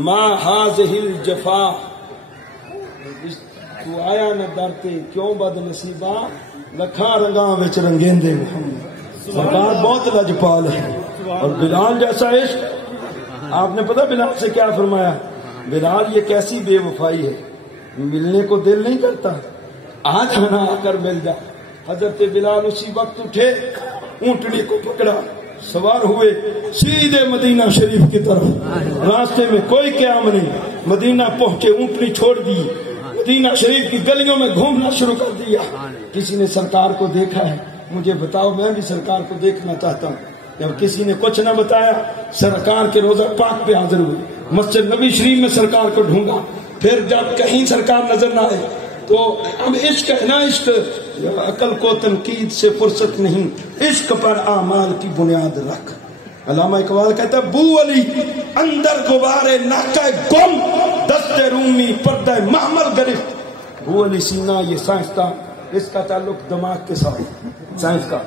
ما ہاذہ الجفا، تو آیا نہ ڈرتے کیوں بد نصیبہ، لکھاں رنگاں وچ رنگیندے محمد۔ سرکار بہت لجپال ہے، اور بلال جیسا عشق، آپ نے پتہ بلال سے کیا فرمایا؟ بلال یہ کیسی بے وفائی ہے، ملنے کو دل نہیں کرتا، آج ہونا آ کر مل جا۔ حضرت بلال اسی وقت اٹھے، اونٹنی کو پکڑا، سوار ہوئے سیدھے مدینہ شریف کی طرف۔ راستے میں کوئی قیام نہیں، مدینہ پہنچے، اونٹنی چھوڑ دی، مدینہ شریف کی گلیوں میں گھومنا شروع کر دیا۔ کسی نے سرکار کو دیکھا ہے؟ مجھے بتاؤ، میں بھی سرکار کو دیکھنا چاہتا ہوں۔ جب کسی نے کچھ نہ بتایا، سرکار کے روضہ پاک پہ حاضر ہوئے، مسجد نبی شریف میں سرکار کو ڈھونڈا، پھر جب کہیں سرکار نظر نہ آئے تو اب عشق ہے نا، عشق عقل کو تنقید سے فرصت نہیں، عشق پر اعمال کی بنیاد رکھ۔ علامہ اقبال کہتا ہے بو علی اندر غبارے ناکہ گم، دست رومی پردہ محمل گرفت۔ بو علی سینا یہ سائنسدان، اس کا تعلق دماغ کے ساتھ، سائنس کا،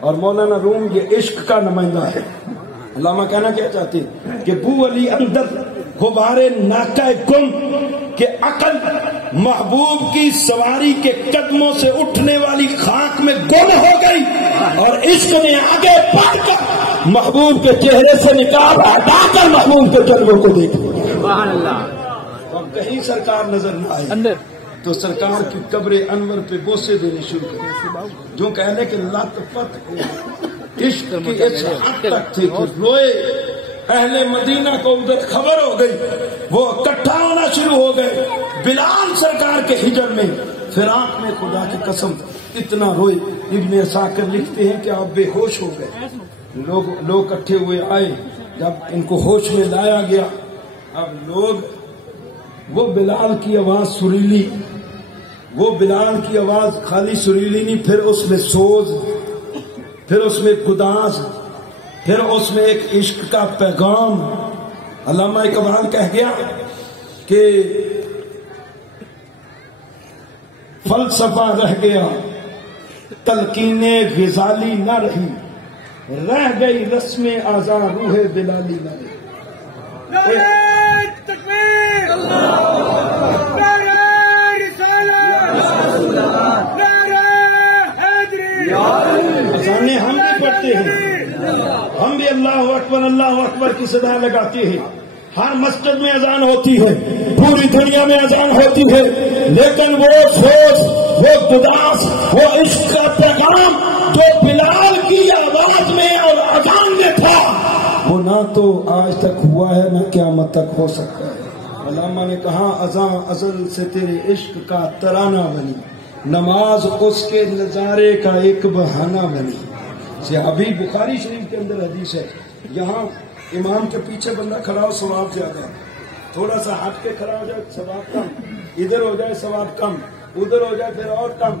اور مولانا روم یہ عشق کا نمائندہ ہے۔ علامہ کہنا کیا چاہتے ہیں کہ بو علی اندر غبارے ناکہ گم، کہ عقل محبوب کی سواری کے قدموں سے اٹھنے والی خاک میں گم ہو گئی، اور عشق نے آگے بڑھ کر محبوب کے چہرے سے نکال ہٹا کر محبوب کے جلووں کو دیکھ لیا۔ سبحان اللہ۔ اور کہیں سرکار نظر نہ آئے تو سرکار کی قبر انور پہ بوسے دینے شروع کر، جو کہنے کہ لط پت عشق کی اس حد تک تھی کہ روئے۔ اہل مدینہ کو ادھر خبر ہو گئی، وہ اکٹھا ہونا شروع ہو گئے بلال سرکار کے ہجر میں، فراق میں خدا کی قسم اتنا روئے۔ ابن عساکر لکھتے ہیں کہ آپ بے ہوش ہو گئے، لوگ اکٹھے ہوئے آئے، جب ان کو ہوش میں لایا گیا، اب لوگ وہ بلال کی آواز سریلی، وہ بلال کی آواز خالی سریلی نہیں، پھر اس میں سوز، پھر اس میں گداز، پھر اس میں ایک عشق کا پیغام۔ علامہ اقبال کہہ گیا کہ فلسفہ رہ گیا، تلقین غزالی نہ رہی، رہ گئی رسم آزا روح بلالی نہ رہی۔ اذانیں ہم بھی پڑھتے ہیں، ہم بھی اللہ اکبر کی صدا لگاتے ہیں، ہر مسجد میں اذان ہوتی ہے، پوری دنیا میں اذان ہوتی ہے، لیکن وہ سوچ، وہ گداس، وہ عشق کا پیغام جو بلال کی آواز میں اور اذان میں تھا، وہ نہ تو آج تک ہوا ہے نہ قیامت تک ہو سکتا ہے۔ علامہ نے کہا اذان ازل سے تیرے عشق کا ترانہ بنی، نماز اس کے نظارے کا ایک بہانہ بنی۔ ابھی بخاری شریف کے اندر حدیث ہے، یہاں امام کے پیچھے بندہ کھڑا ہو ثواب زیادہ ہے، تھوڑا سا ہٹ کے کھڑا ہو جائے ثواب کم، ادھر ہو جائے ثواب کم، ادھر ہو جائے پھر اور کم،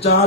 4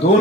2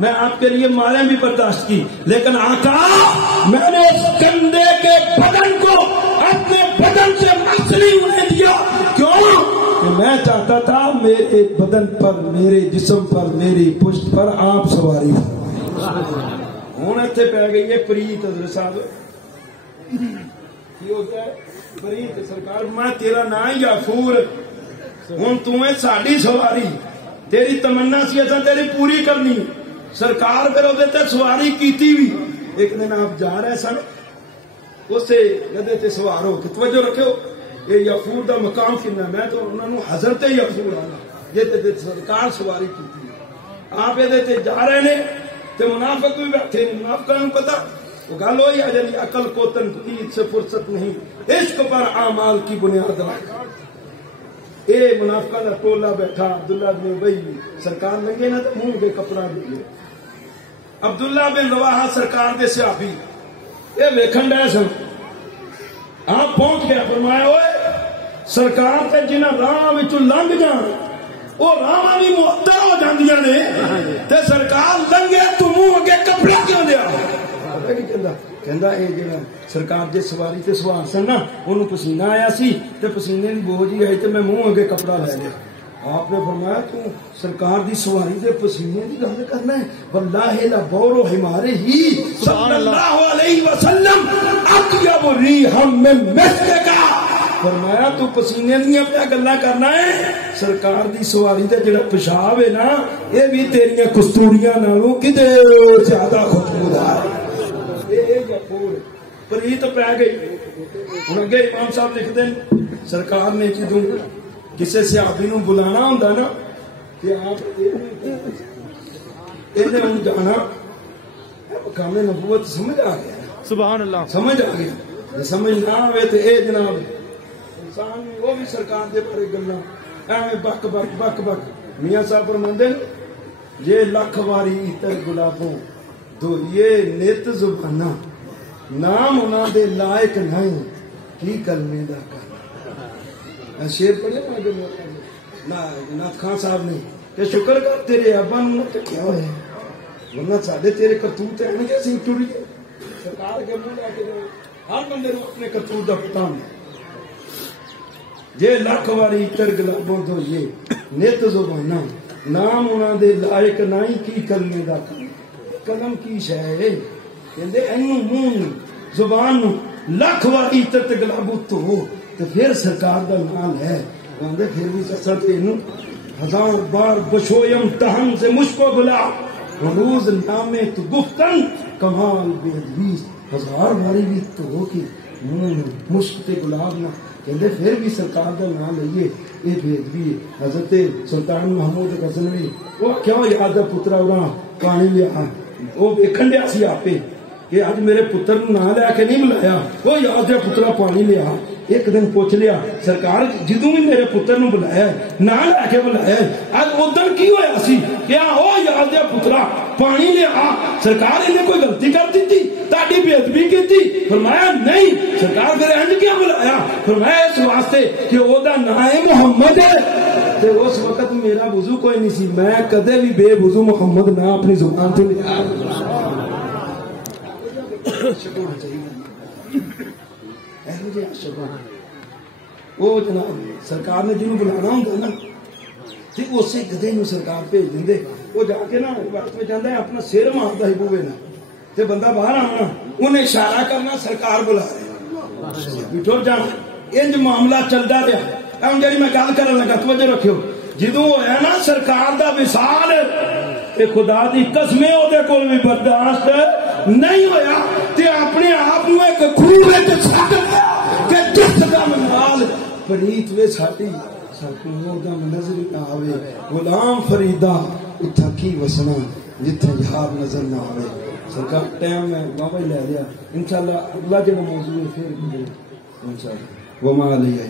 میں آپ کے لیے ماریں بھی برداشت کی، لیکن آقا میں نے اس گندے کے بدن کو اپنے بدن سے مچھلی انہیں دیا. کیوں؟ کہ میں چاہتا تھا میرے بدن پر، میرے جسم پر، میری پشت پر آپ سواری ہوں. اتنے پی گئی ہے پریت حضرت صاحب. کی ہوتا ہے پریت؟ سرکار میں تیرا نام یافور، ہوں تمہیں ساڑی سواری، تیری تمنا سی اصل تیری پوری کرنی. سرکار پھر وہ سواری کیتی بھی. ایک دن آپ جا رہے سن، اسے گدے تے سوار ہو کے توجہ رکھو، یہ یافور دا مقام کنا. میں تو انہوں نے حضرت یافور آنا جی سرکار سواری کی. آپ یہ جا رہے نے تے منافق بھی بیٹھے، منافقوں کو پتا وہ گل ہوئی ہے جی عقل کو تنقید سے فرصت نہیں، عشق پر اعمال کی بنیاد رکھ. اے منافقہ کا ٹولہ بیٹھا عبداللہ بن ابی، سرکار لگے نا تو منہ کے کپڑا دیے. عبداللہ بن رواحہ سرکار دے صحابی یہ ویکھن ڈے سن. آپ پہنچ گیا، فرمایا اوئے سرکار تے جنہ راہ وچوں لنگ جان وہ راہ بھی معطل ہو جاندیاں نے، تے سرکار لنگے تو منہ اگے کپڑے کیوں دیا؟ کہندا اے جڑا سرکار جے سواری تے سوار سن نا اونوں پسینہ آیا سی تے پسینے دی بوجھ ہی آئی تے میں منہ اگے کپڑا لے لیا. آپ نے فرمایا تو سرکار دی سواری دے پسینے دی گل کرنا ہے؟ واللہ لا بورو ہمارے ہی صلی اللہ علیہ وسلم اطیب ریحا من مسکا. فرمایا تو پسینے دیاں پیا گلاں کرنا ہے؟ سرکار دی سواری تے جڑا پیشاب ہے نا یہ بھی تیریاں کستوریاں نالوں کدے زیادہ خوشبودار ہے. پریت پی گئی. ہوں اگے امام صاحب لکھتے ہیں سرکار نے جدوں کسی صحابی نو بلانا ہوندا نا کہ آپ ہوں جانا مقام نبوت سمجھ آ گیا. سبحان اللہ، سمجھ آ گیا. سمجھ نہ آئے تو اے جناب انسان وہ بھی سرکار دے بارے گلاں ایویں بک بک بک بک. میاں صاحب فرماندے یہ لکھ واری عطر گلابوں دھوئیے نت زبانہ نام انہاں دے لائق نہیں کی کلمے دا کرنا. شیر پڑھے نات خان صاحب نے کہ شکر کر تیرے ابا نوں ٹکیا ہوئے ورنہ ساڈے تیرے کرتوت ہیں کہ اسی ٹریے. سرکار کے منہ لے کے ہر بندے نوں اپنے کرتوت دا پتہ ہوندا. جے لکھ واری عطر گلابوں دھوئیے نت زبانہ نام انہاں دے لائق نہیں کی کلمے دا کرنا. قلم کی شے ہے کہندے اینوں منہ زبان نو لکھ واری عطر تے گلابوں تو تے پھر سرکار دا نام ہے. کہندے پھر بھی اصل تے اینوں ہزار بار بشویم تہن سے مشکو گلاب روز نامے تو گفتن کمال بے ادبی. ہزار باری بھی تو کی منہ مشک تے گلاب نہ کہندے پھر بھی سرکار دا نام لئیے یہ بے ادبی. حضرت سلطان محمود غزنوی وہ کیوں یاد دا پترا وہاں پانی لیا وہ ویکھن دیا سی آپ کہ اج میرے پتر نہ لے کے نہیں بلایا. وہ یاد دیا پترا پانی لیا. ایک دن پوچھ لیا سرکار جدوں بھی میرے پتر نو بلایا نہ لے کے بلایا اج ادھر کی ہوا سی کیا وہ یاد دیا پترا پانی لیا؟ سرکار نے کوئی غلطی کر دی تاڑی بے ادبی کی تھی؟ فرمایا نہیں. سرکار پھر انج کیا بلایا؟ فرمایا اس واسطے کہ وہ دا نام ہے محمد ہے. تے اس وقت میرا وضو کوئی نہیں سی، میں کدے بھی بے وضو محمد نہ اپنی زبان سے لیا. وہ جناب سرکار نے جنہوں بلانا ہوں نا اسی گدے نو سرکار بھیج دیں. وہ جا کے نا وقت میں جانا ہے اپنا سر مارتا ہے بوے نا تے بندہ باہر آنا انہیں اشارہ کرنا سرکار بلا رہے ٹر جانا. انج معاملہ چلتا رہا. جی میں گل کر لگا توجہ رکھو جدوں ہوا نا سرکار دا وصال خدا دی قسمیں وہ کول بھی برداشت نہیں ہویا تے اپنے آپ ایک خوہ چھڈ کہ جس دا منال پریت وے ساڈی سکون دا نظر نہ آوے غلام فریدا اتھا کی وسنا جتھے یار نظر نہ آوے. سرکار ٹائم میں بابا لے لیا انشاءاللہ اگلا جو موضوع ہے پھر انشاءاللہ وما علیہ